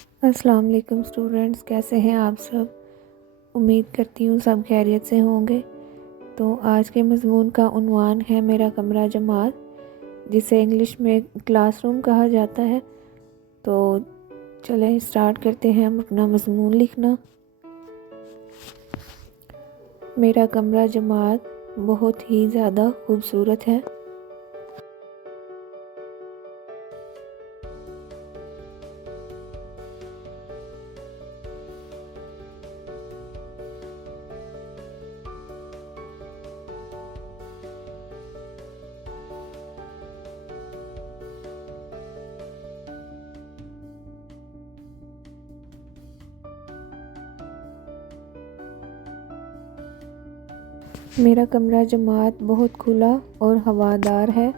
अस्सलाम वालेकुम स्टूडेंट्स, कैसे हैं आप सब। उम्मीद करती हूँ सब खैरियत से होंगे। तो आज के मज़मून का उन्वान है मेरा कमरा जमात, जिसे इंग्लिश में क्लासरूम कहा जाता है। तो चलें स्टार्ट करते हैं हम अपना मज़मून लिखना। मेरा कमरा जमात बहुत ही ज़्यादा खूबसूरत है। मेरा कमरा जमात बहुत खुला और हवादार है।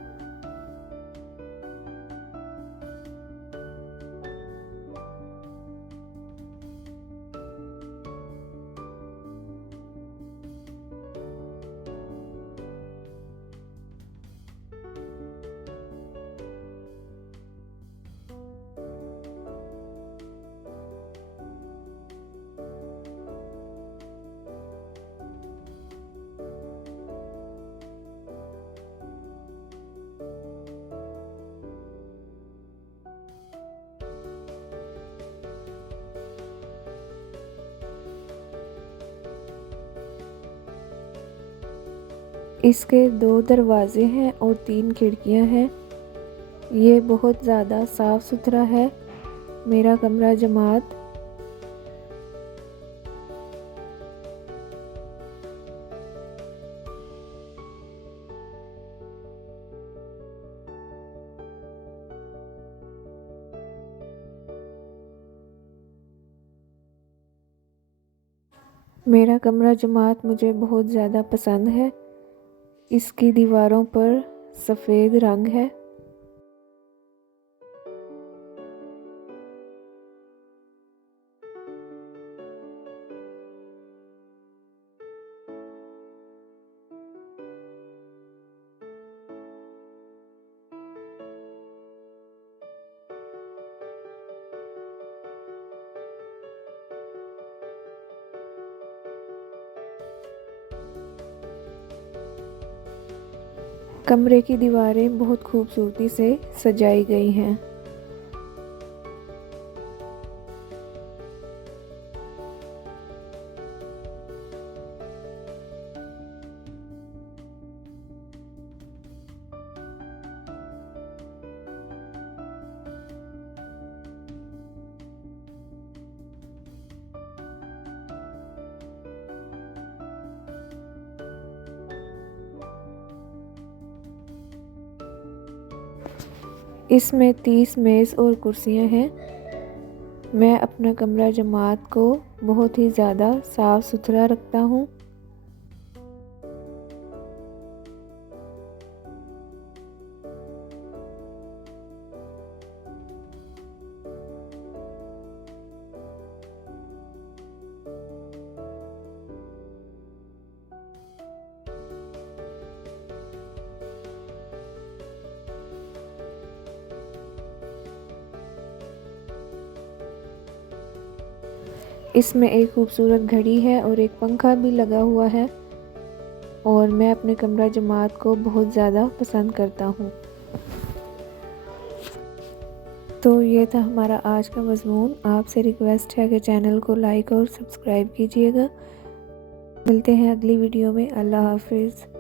इसके 2 दरवाज़े हैं और 3 खिड़कियां हैं। ये बहुत ज़्यादा साफ़ सुथरा है मेरा कमरा जमात। मेरा कमरा जमात मुझे बहुत ज़्यादा पसंद है। इसकी दीवारों पर सफ़ेद रंग है। कमरे की दीवारें बहुत खूबसूरती से सजाई गई हैं। इसमें 30 मेज़ और कुर्सियां हैं। मैं अपना कमरा जमात को बहुत ही ज़्यादा साफ़ सुथरा रखता हूँ। इसमें एक खूबसूरत घड़ी है और एक पंखा भी लगा हुआ है, और मैं अपने कमरा जमात को बहुत ज़्यादा पसंद करता हूँ। तो ये था हमारा आज का मज़मून। आपसे रिक्वेस्ट है कि चैनल को लाइक और सब्सक्राइब कीजिएगा। मिलते हैं अगली वीडियो में। अल्लाह हाफिज़।